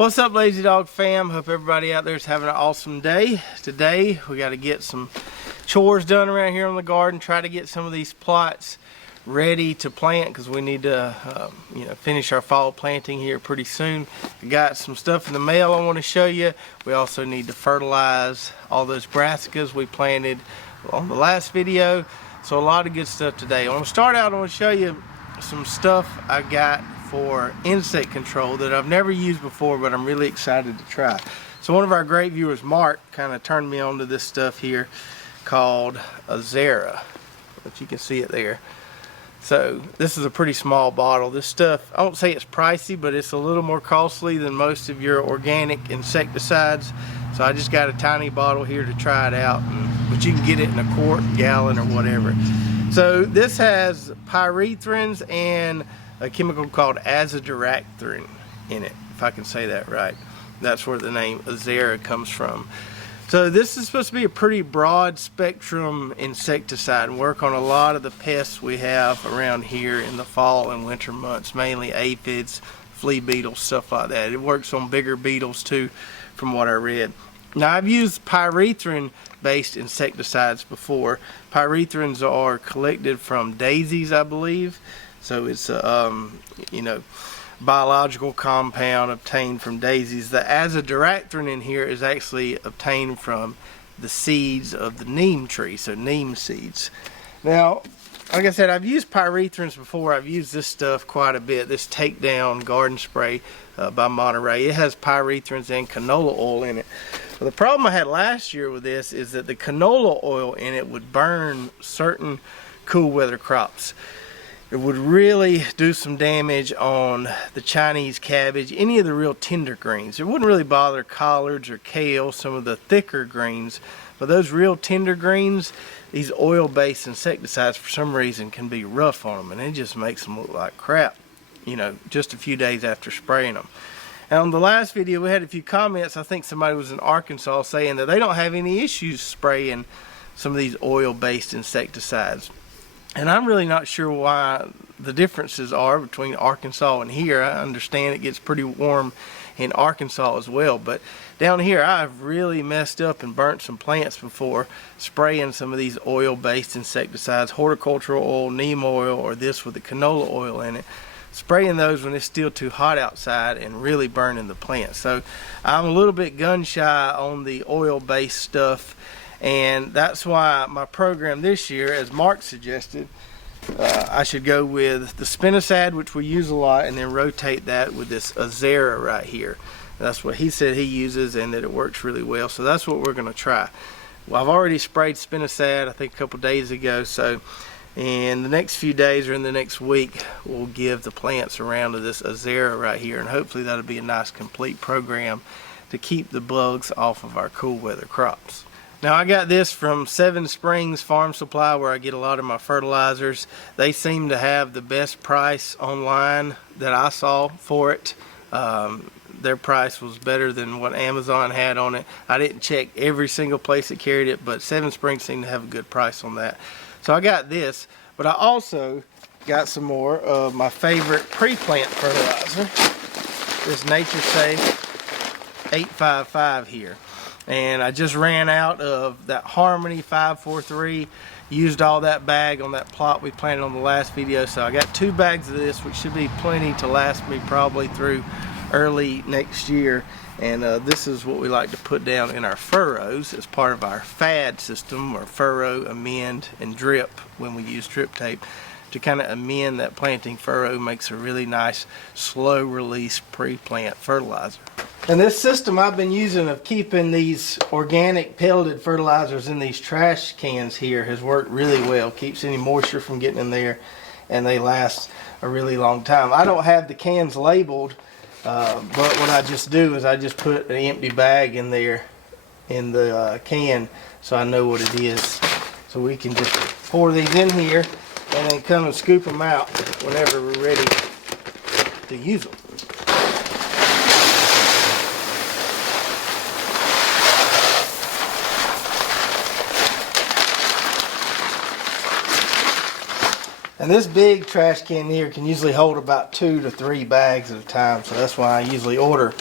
What's up, Lazy Dog fam? Hope everybody out there is having an awesome day. Today we got to get some chores done around here on the garden. Try to get some of these plots ready to plant because we need to finish our fall planting here pretty soon. We got some stuff in the mail I want to show you. We also need to fertilize all those brassicas we planted on the last video. So a lot of good stuff today. I want to start out, I want to show you some stuff I got for insect control that I've never used before, but I'm really excited to try. So one of our great viewers, Mark, kind of turned me on to this stuff here called Azera, but you can see it there. So this is a pretty small bottle. This stuff, I won't say it's pricey, but it's a little more costly than most of your organic insecticides. So I just got a tiny bottle here to try it out, but you can get it in a quart, gallon, or whatever. So this has pyrethrins and a chemical called azadirachtin in it, if I can say that right. That's where the name Azera comes from. So this is supposed to be a pretty broad spectrum insecticide and work on a lot of the pests we have around here in the fall and winter months, mainly aphids, flea beetles, stuff like that. It works on bigger beetles too, from what I read. Now, I've used pyrethrin based insecticides before. Pyrethrins are collected from daisies, I believe. So it's a biological compound obtained from daisies. The azadirachtin in here is actually obtained from the seeds of the neem tree, so neem seeds. Now, like I said, I've used pyrethrins before. I've used this stuff quite a bit, this Takedown garden spray by Monterey. It has pyrethrins and canola oil in it. Well, the problem I had last year with this is that the canola oil in it would burn certain cool weather crops. It would really do some damage on the Chinese cabbage, any of the real tender greens. It wouldn't really bother collards or kale, some of the thicker greens, but those real tender greens, these oil-based insecticides for some reason can be rough on them, and it just makes them look like crap, just a few days after spraying them. And on the last video, we had a few comments. I think somebody was in Arkansas saying that they don't have any issues spraying some of these oil-based insecticides. And I'm really not sure why the differences are between Arkansas and here. I understand it gets pretty warm in Arkansas as well, but down here I've really messed up and burnt some plants before spraying some of these oil-based insecticides, horticultural oil, neem oil, or this with the canola oil in it. Spraying those when it's still too hot outside and really burning the plants. So I'm a little bit gun shy on the oil-based stuff. And that's why my program this year, as Mark suggested, I should go with the spinosad, which we use a lot, and then rotate that with this Azera right here. That's what he said he uses and that it works really well. So that's what we're going to try. Well, I've already sprayed spinosad, I think a couple days ago. So in the next few days or in the next week, we'll give the plants around to this Azera right here. And hopefully that'll be a nice complete program to keep the bugs off of our cool weather crops. Now, I got this from Seven Springs Farm Supply, where I get a lot of my fertilizers. They seem to have the best price online that I saw for it. Their price was better than what Amazon had on it. I didn't check every single place that carried it, but Seven Springs seemed to have a good price on that. So I got this, but I also got some more of my favorite pre-plant fertilizer, this Nature Safe 855 here. And I just ran out of that Harmony 543, used all that bag on that plot we planted on the last video. So I got 2 bags of this, which should be plenty to last me probably through early next year. And this is what we like to put down in our furrows as part of our FAD system, or furrow, amend, and drip when we use drip tape. To kind of amend that planting furrow makes a really nice slow release pre-plant fertilizer. And this system I've been using of keeping these organic pelleted fertilizers in these trash cans here has worked really well. Keeps any moisture from getting in there, and they last a really long time. I don't have the cans labeled, but what I just do is I just put an empty bag in there in the can so I know what it is. So we can just pour these in here and then come and scoop them out whenever we're ready to use them. And this big trash can here can usually hold about 2 to 3 bags at a time, so that's why I usually order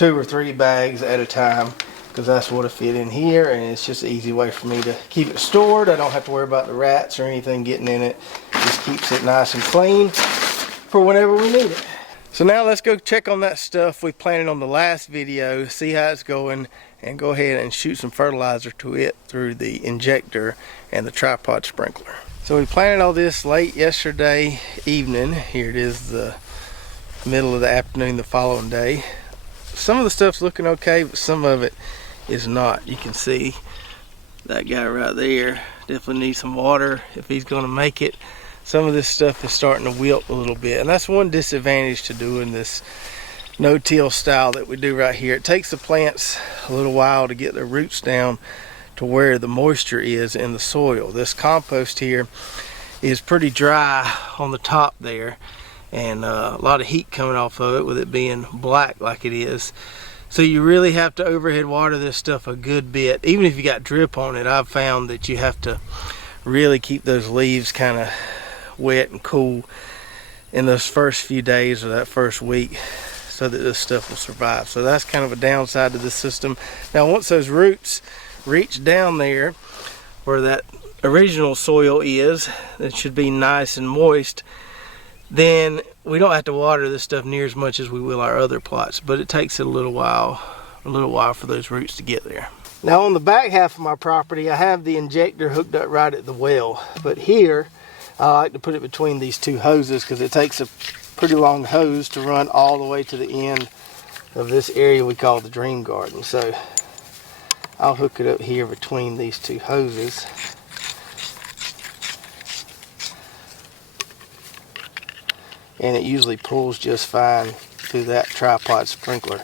2 or 3 bags at a time, because that's what will fit in here, and it's just an easy way for me to keep it stored. I don't have to worry about the rats or anything getting in it. Just keeps it nice and clean for whenever we need it. So now let's go check on that stuff we planted on the last video, see how it's going, and go ahead and shoot some fertilizer to it through the injector and the tripod sprinkler. So we planted all this late yesterday evening. Here it is, the middle of the afternoon the following day. Some of the stuff's looking okay, but some of it is not. You can see that guy right there definitely needs some water if he's going to make it. Some of this stuff is starting to wilt a little bit, and that's one disadvantage to doing this no-till style that we do right here. It takes the plants a little while to get their roots down to where the moisture is in the soil. This compost here is pretty dry on the top there, and a lot of heat coming off of it with it being black like it is. So you really have to overhead water this stuff a good bit. Even if you got drip on it, I've found that you have to really keep those leaves kind of wet and cool in those first few days or that first week, so that this stuff will survive. So that's kind of a downside to this system. Now once those roots reach down there where that original soil is, that should be nice and moist, then we don't have to water this stuff near as much as we will our other plots, but it takes it a little while for those roots to get there. Now on the back half of my property, I have the injector hooked up right at the well, but here I like to put it between these 2 hoses because it takes a pretty long hose to run all the way to the end of this area we call the dream garden. So I'll hook it up here between these 2 hoses. And it usually pulls just fine through that tripod sprinkler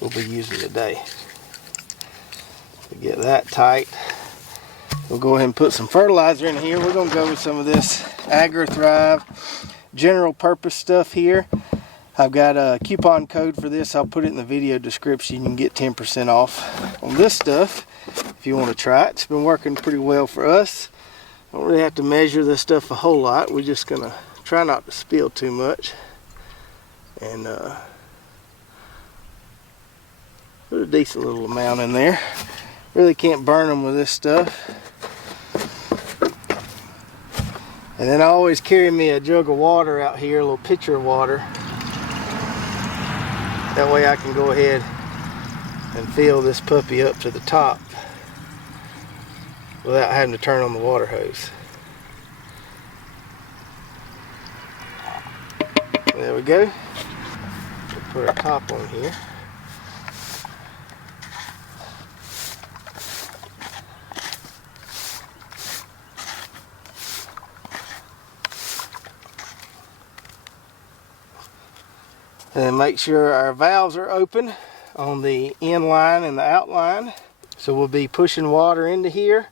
we'll be using today. To get that tight, we'll go ahead and put some fertilizer in here. We're going to go with some of this AgriThrive general purpose stuff here. I've got a coupon code for this. I'll put it in the video description. You can get 10% off on this stuff if you want to try it. It's been working pretty well for us. Don't really have to measure this stuff a whole lot. We're just going to try not to spill too much, and put a decent little amount in there. Really can't burn them with this stuff. And then I always carry me a jug of water out here, a little pitcher of water. That way I can go ahead and fill this puppy up to the top without having to turn on the water hose. There we go. We'll put our top on here. And then make sure our valves are open on the in line and the out line. So we'll be pushing water into here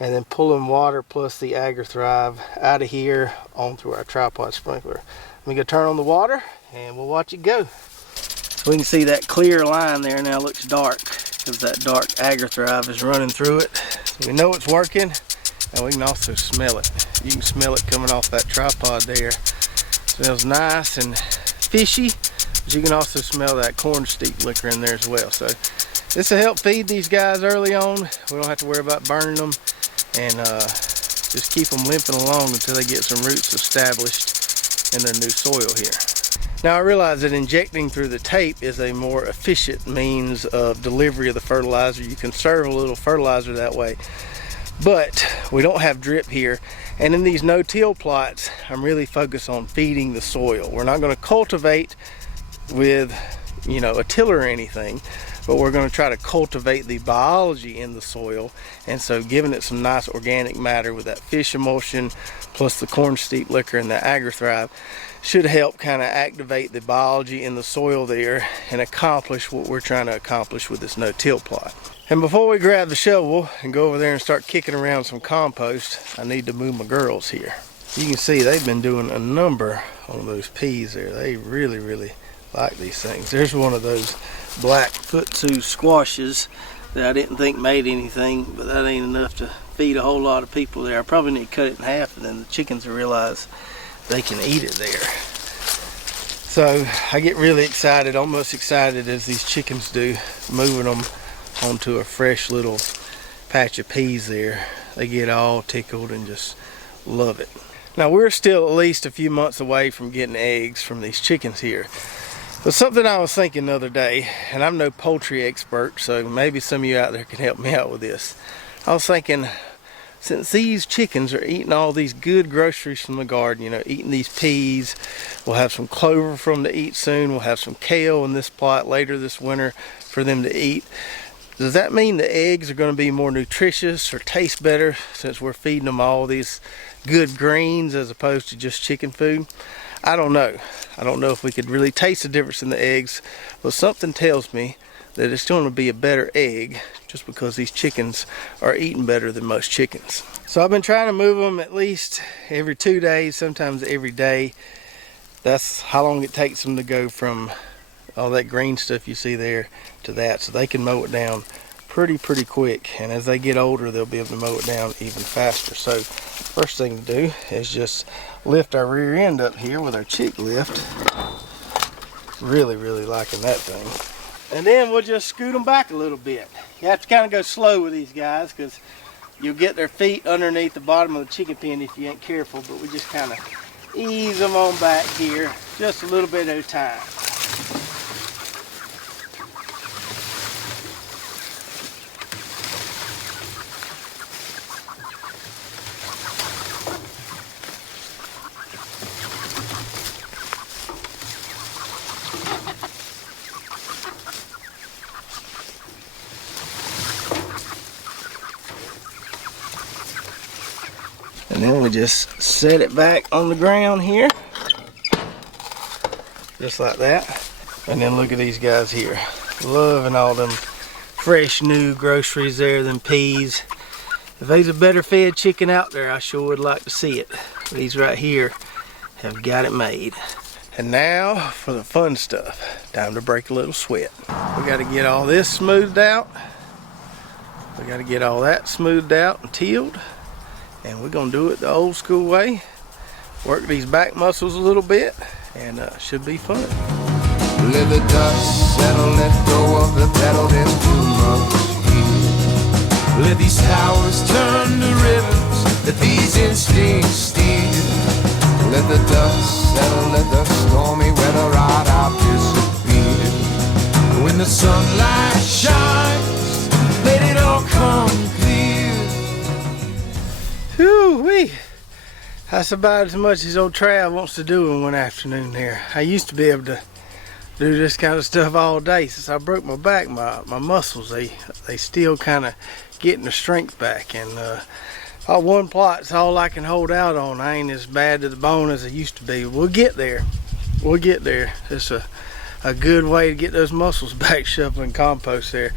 and then pulling water plus the AgriThrive out of here on through our tripod sprinkler. Let me go turn on the water and we'll watch it go. So we can see that clear line there now looks dark because that dark AgriThrive is running through it. So we know it's working, and we can also smell it. You can smell it coming off that tripod there. It smells nice and fishy, but you can also smell that corn steep liquor in there as well. So this will help feed these guys early on. We don't have to worry about burning them, and just keep them limping along until they get some roots established in their new soil here. Now I realize that injecting through the tape is a more efficient means of delivery of the fertilizer. You can serve a little fertilizer that way, but we don't have drip here, and in these no-till plots I'm really focused on feeding the soil. We're not going to cultivate with, you know, a tiller or anything, but we're going to try to cultivate the biology in the soil, and so giving it some nice organic matter with that fish emulsion plus the corn steep liquor and the AgriThrive should help kind of activate the biology in the soil there and accomplish what we're trying to accomplish with this no-till plot. And before we grab the shovel and go over there and start kicking around some compost, I need to move my girls here. You can see they've been doing a number on those peas there. They really like these things. There's one of those black futsu squashes that I didn't think made anything, but that ain't enough to feed a whole lot of people there. I probably need to cut it in half, and then the chickens will realize they can eat it there. So I get really excited, almost excited as these chickens do, moving them onto a fresh little patch of peas there. They get all tickled and just love it. Now we're still at least a few months away from getting eggs from these chickens here. But something I was thinking the other day, and I'm no poultry expert, so maybe some of you out there can help me out with this. I was thinking, since these chickens are eating all these good groceries from the garden, you know, eating these peas, we'll have some clover for them to eat soon, we'll have some kale in this plot later this winter for them to eat. Does that mean the eggs are going to be more nutritious or taste better since we're feeding them all these good greens as opposed to just chicken food? I don't know. I don't know if we could really taste the difference in the eggs, but something tells me that it's going to be a better egg just because these chickens are eating better than most chickens. So I've been trying to move them at least every 2 days, sometimes every day. That's how long it takes them to go from all that green stuff you see there to that, so they can mow it down pretty quick, and as they get older they'll be able to mow it down even faster. So first thing to do is just lift our rear end up here with our chick lift. Really liking that thing. And then we'll just scoot them back a little bit. You have to kind of go slow with these guys because you'll get their feet underneath the bottom of the chicken pen if you ain't careful, but we just kind of ease them on back here just a little bit at a time. And then we just set it back on the ground here, just like that. And then look at these guys here, loving all them fresh new groceries there, them peas. If there's a better fed chicken out there, I sure would like to see it. These right here have got it made. And now for the fun stuff. Time to break a little sweat. We got to get all this smoothed out. We got to get all that smoothed out and tilled. And we're gonna do it the old school way. Work these back muscles a little bit, and should be fun. Let the dust settle, let go of the pedal, there's too much here. Let these towers turn to rivers, let these instincts steer. Let the dust settle, let the stormy weather ride out disappear. When the sunlight shines, let it all come clear. Whew-wee. That's about as much as old Trav wants to do in one afternoon here. I used to be able to do this kind of stuff all day. Since I broke my back, my muscles, they still kind of getting the strength back. And all one plot's all I can hold out on. I ain't as bad to the bone as I used to be. We'll get there. We'll get there. It's a good way to get those muscles back, shoveling compost there.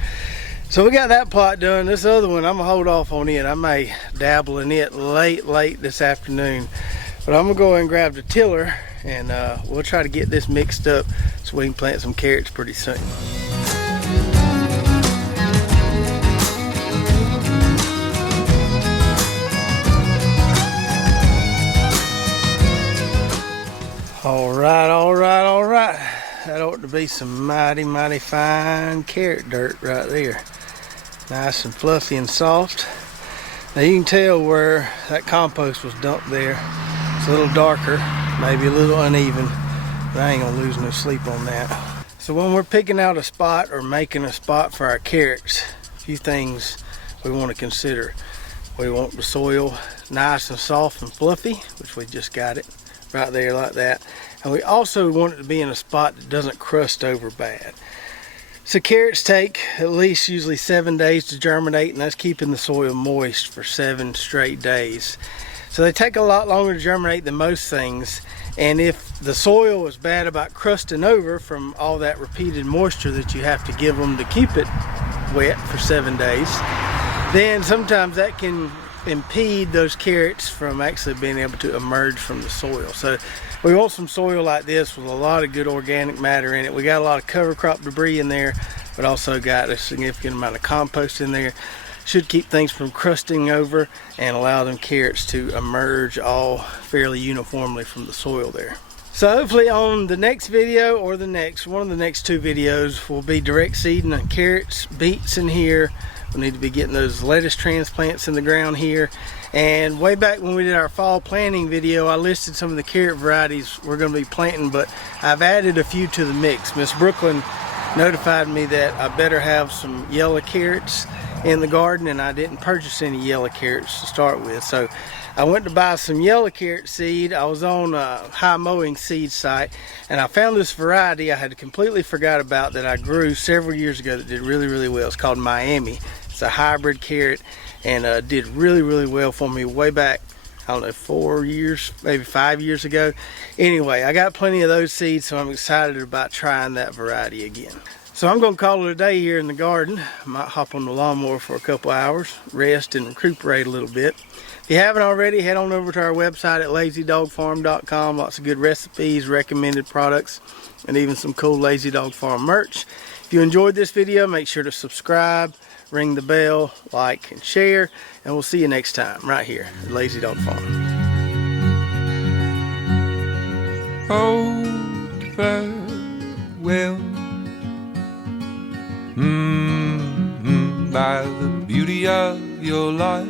So we got that plot done. This other one, I'm gonna hold off on it. I may dabble in it late this afternoon. But I'm gonna go and grab the tiller, and we'll try to get this mixed up so we can plant some carrots pretty soon. All right. That ought to be some mighty fine carrot dirt right there. Nice and fluffy and soft. Now you can tell where that compost was dumped there. It's a little darker, maybe a little uneven, but I ain't gonna lose no sleep on that. So when we're picking out a spot or making a spot for our carrots, a few things we want to consider. We want the soil nice and soft and fluffy, which we just got it right there like that. And we also want it to be in a spot that doesn't crust over bad. So carrots take at least usually 7 days to germinate, and that's keeping the soil moist for 7 straight days. So they take a lot longer to germinate than most things. And if the soil is bad about crusting over from all that repeated moisture that you have to give them to keep it wet for 7 days, then sometimes that can impede those carrots from actually being able to emerge from the soil. So we want some soil like this with a lot of good organic matter in it. We got a lot of cover crop debris in there, but also got a significant amount of compost in there. Should keep things from crusting over and allow them carrots to emerge all fairly uniformly from the soil there. So hopefully on the next video or one of the next two videos will be direct seeding the carrots, beets in here. We need to be getting those lettuce transplants in the ground here. And way back when we did our fall planting video, I listed some of the carrot varieties we're going to be planting, but I've added a few to the mix. Miss Brooklyn notified me that I better have some yellow carrots in the garden, and I didn't purchase any yellow carrots to start with. So I went to buy some yellow carrot seed. I was on a high mowing seed site, and I found this variety I had completely forgot about that I grew several years ago that did really, really well. It's called Miami. It's a hybrid carrot, and did really, really well for me way back, I don't know, 4 years, maybe 5 years ago. Anyway, I got plenty of those seeds, so I'm excited about trying that variety again. So I'm going to call it a day here in the garden. I might hop on the lawnmower for a couple hours, rest and recuperate a little bit. If you haven't already, head on over to our website at lazydogfarm.com. Lots of good recipes, recommended products, and even some cool Lazy Dog Farm merch. If you enjoyed this video, make sure to subscribe, ring the bell, like, and share, and we'll see you next time right here at Lazy Dog Farm. Oh, farewell. By the beauty of your life,